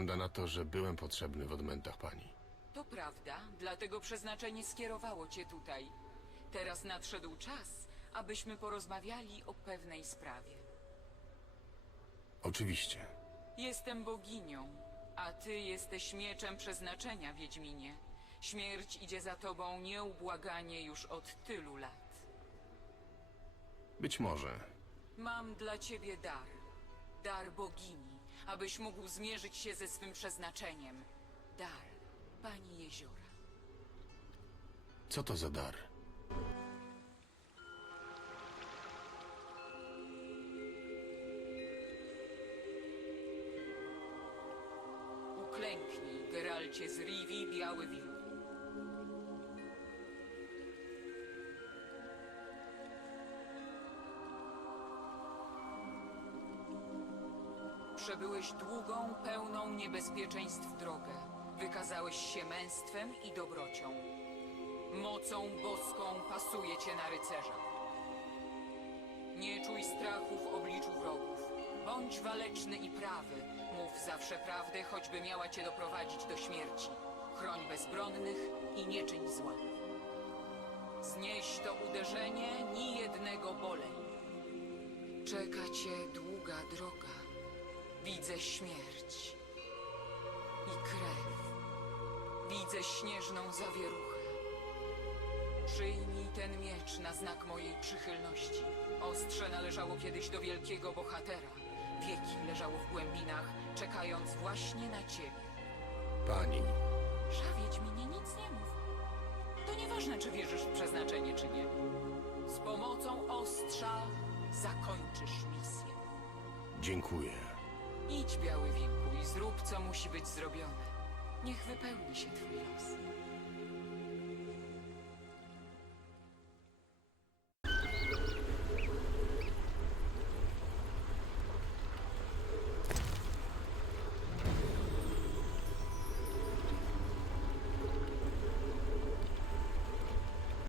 Wygląda na to, że byłem potrzebny w odmętach pani. To prawda, dlatego przeznaczenie skierowało cię tutaj. Teraz nadszedł czas, abyśmy porozmawiali o pewnej sprawie. Oczywiście. Jestem boginią, a ty jesteś mieczem przeznaczenia, Wiedźminie. Śmierć idzie za tobą nieubłaganie już od tylu lat. Być może. Mam dla ciebie dar. Dar bogini, abyś mógł zmierzyć się ze swym przeznaczeniem. Dar pani jeziora. Co to za dar? Uklęknij, Geralcie z Rivi, Biały Wilku. Przebyłeś długą, pełną niebezpieczeństw drogę. Wykazałeś się męstwem i dobrocią. Mocą boską pasuje cię na rycerza. Nie czuj strachu w obliczu wrogów. Bądź waleczny i prawy. Mów zawsze prawdę, choćby miała cię doprowadzić do śmierci. Chroń bezbronnych i nie czyń zła. Znieś to uderzenie, ni jednego bolej. Czeka cię długa droga. Widzę śmierć i krew. Widzę śnieżną zawieruchę. Przyjmij ten miecz na znak mojej przychylności. Ostrze należało kiedyś do wielkiego bohatera. Wieki leżało w głębinach, czekając właśnie na ciebie. Pani. Żawiedź mnie, nic nie mów. To nieważne, czy wierzysz w przeznaczenie, czy nie. Z pomocą ostrza zakończysz misję. Dziękuję. Idź, Biały Wilku, i zrób, co musi być zrobione. Niech wypełni się twój los.